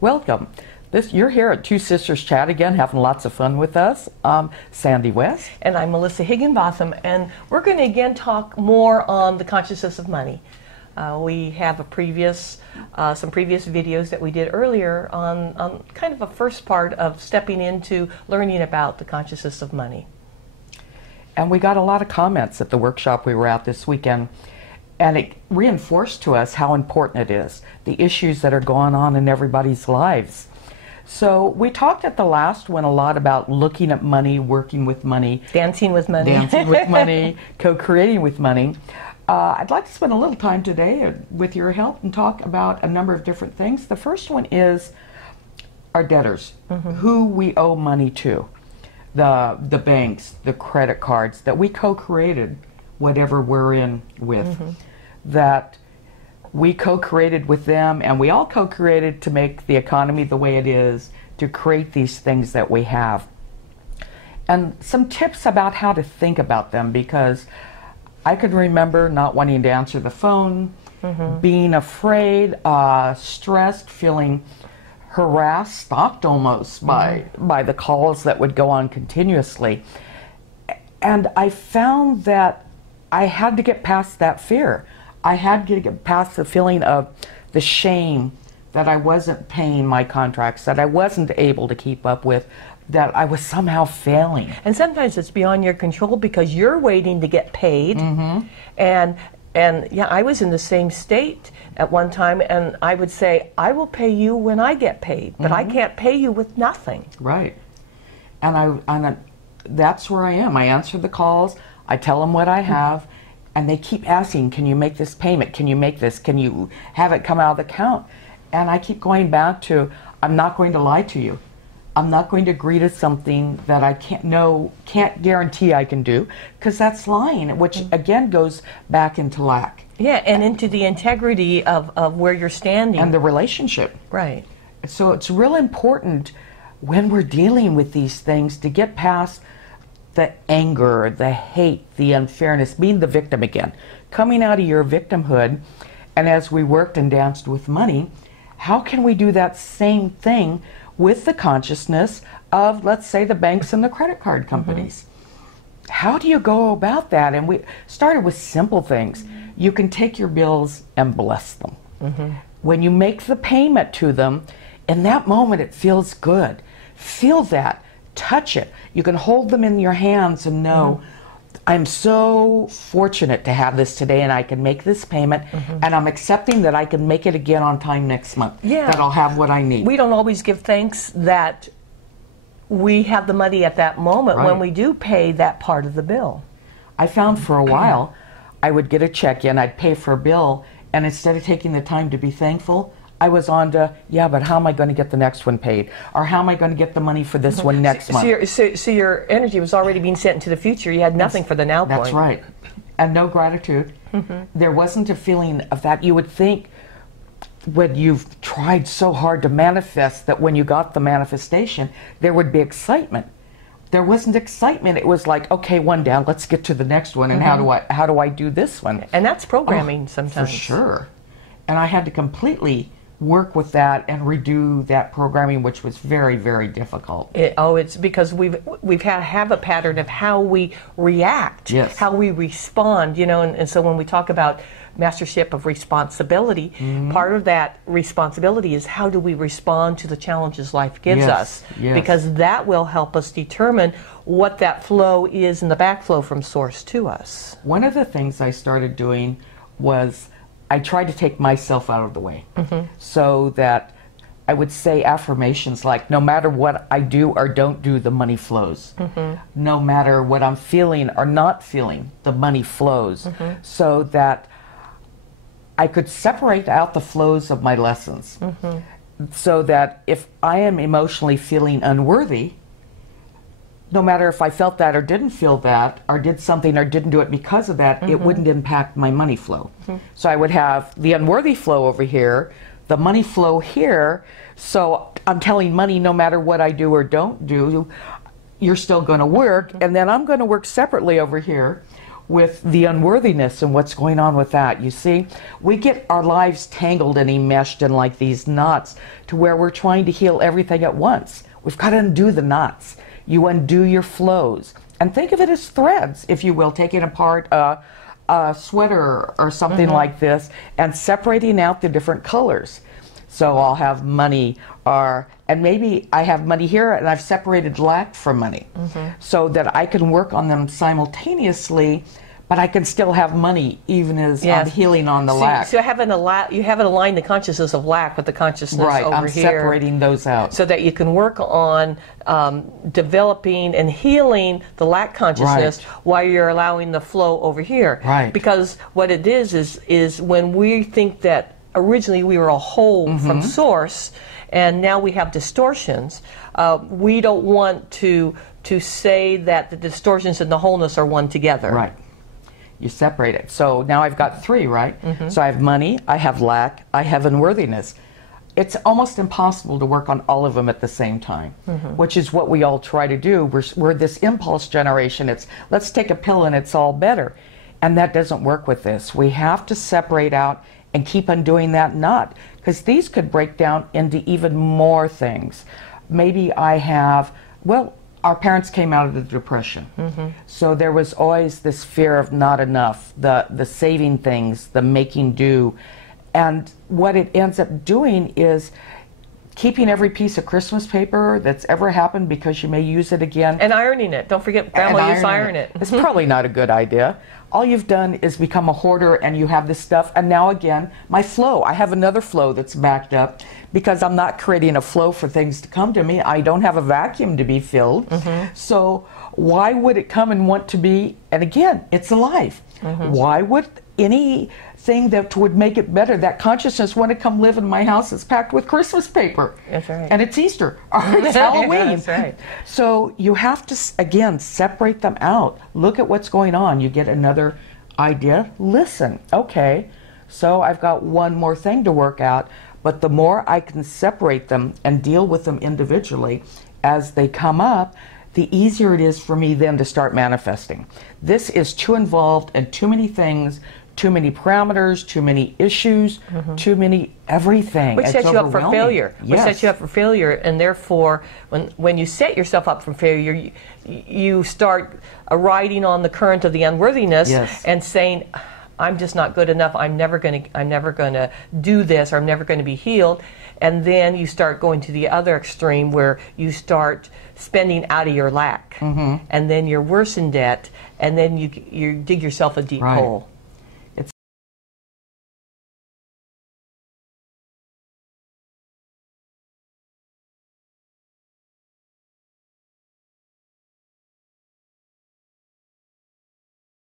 Welcome. You're here at Two Sisters Chat again, having lots of fun with us. Sandy West. And I'm Melissa Higginbotham, and we're going to again talk more on the consciousness of money. We have some previous videos that we did earlier on kind of a first part of stepping into learning about the consciousness of money. And we got a lot of comments at the workshop we were at this weekend, and it reinforced to us how important it is, the issues that are going on in everybody's lives. So we talked at the last one a lot about looking at money, working with money. Dancing with money. Dancing with money, co-creating with money. I'd like to spend a little time today with your help and talk about a number of different things. The first one is our debtors, who we owe money to. The banks, the credit cards that we co-created whatever we're in with. That we co-created with them, and we all co-created to make the economy the way it is, to create these things that we have. And some tips about how to think about them, because I could remember not wanting to answer the phone, being afraid, stressed, feeling harassed, stalked almost by the calls that would go on continuously. And I found that I had to get past that fear. I had to get past the feeling of the shame that I wasn't paying my contracts, that I wasn't able to keep up with, that I was somehow failing. And sometimes it's beyond your control because you're waiting to get paid. And yeah, I was in the same state at one time, and I would say, I will pay you when I get paid, but I can't pay you with nothing. Right. And that's where I am. I answer the calls, I tell them what I have, and they keep asking, can you make this payment? Can you make this? Can you have it come out of the account? And I keep going back to, I'm not going to lie to you. I'm not going to agree to something that I can't guarantee I can do, because that's lying, which again goes back into lack. Yeah, and into the integrity of where you're standing. And the relationship. Right. So it's real important when we're dealing with these things to get past the anger, the hate, the unfairness, being the victim again, coming out of your victimhood. And as we worked and danced with money, how can we do that same thing with the consciousness of, let's say, the banks and the credit card companies? How do you go about that? And we started with simple things. You can take your bills and bless them. When you make the payment to them, in that moment it feels good. Feel that. Touch it. You can hold them in your hands and know, I'm so fortunate to have this today, and I can make this payment, and I'm accepting that I can make it again on time next month, that I'll have what I need. We don't always give thanks that we have the money at that moment when we do pay that part of the bill. I found for a while, I would get a check in, I'd pay for a bill, and instead of taking the time to be thankful, I was on to, but how am I going to get the next one paid? Or how am I going to get the money for this one next month? So your energy was already being sent into the future. You had nothing for the now point. That's right. And no gratitude. There wasn't a feeling of that. You would think when you've tried so hard to manifest that when you got the manifestation, there would be excitement. There wasn't excitement. It was like, okay, one down, let's get to the next one, and how do I do this one? And that's programming sometimes. For sure. And I had to completely work with that and redo that programming, which was very, very difficult. It's because we've have a pattern of how we react, how we respond, and so when we talk about mastership of responsibility, part of that responsibility is how do we respond to the challenges life gives us, because that will help us determine what that flow is in the backflow from source to us. One of the things I started doing was I tried to take myself out of the way, so that I would say affirmations like, no matter what I do or don't do, the money flows. No matter what I'm feeling or not feeling, the money flows. So that I could separate out the flows of my lessons. So that if I am emotionally feeling unworthy, no matter if I felt that or didn't feel that, or did something or didn't do it because of that, it wouldn't impact my money flow. So I would have the unworthy flow over here, the money flow here, so I'm telling money, no matter what I do or don't do, you're still going to work, and then I'm going to work separately over here with the unworthiness and what's going on with that. You see, we get our lives tangled and enmeshed in like these knots to where we're trying to heal everything at once. We've got to undo the knots. You undo your flows. And think of it as threads, if you will, taking apart a sweater or something like this and separating out the different colors. So I'll have money, and maybe I have money here and I've separated lack from money so that I can work on them simultaneously, but I can still have money even as I'm healing on the lack. So you haven't aligned the consciousness of lack with the consciousness over here. I'm separating those out. So that you can work on developing and healing the lack consciousness while you're allowing the flow over here. Right. Because what it is when we think that originally we were a whole from source, and now we have distortions. We don't want to say that the distortions and the wholeness are one together. Right. You separate it. So now I've got three, right? So I have money, I have lack, I have unworthiness. It's almost impossible to work on all of them at the same time, which is what we all try to do. We're this impulse generation. It's let's take a pill and it's all better. And that doesn't work with this. We have to separate out and keep undoing that knot, because these could break down into even more things. Maybe I have, our parents came out of the Depression, so there was always this fear of not enough, the saving things, the making do, and what it ends up doing is keeping every piece of Christmas paper that's ever happened because you may use it again. And ironing it. Don't forget, Grandma used to iron it. It's probably not a good idea. All you've done is become a hoarder, and you have this stuff. And now again, my flow. I have another flow that's backed up because I'm not creating a flow for things to come to me. I don't have a vacuum to be filled. So why would it come and want to be? And again, it's alive. Why would anything that would make it better, that consciousness, want to come live in my house that's packed with Christmas paper? That's right. And it's Easter or it's Halloween. That's right. So you have to, again, separate them out. Look at what's going on. You get another idea. Listen. Okay, so I've got one more thing to work out, but the more I can separate them and deal with them individually as they come up, the easier it is for me then to start manifesting. This is too involved and too many things, too many parameters, too many issues, too many everything. Which sets you up for failure. Yes. Which sets you up for failure, and therefore, when you set yourself up for failure, you start riding on the current of the unworthiness and saying, "I'm just not good enough. I'm never going to do this, or I'm never going to be healed." And then you start going to the other extreme where you start spending out of your lack, and then you're worse in debt, and then you dig yourself a deep hole.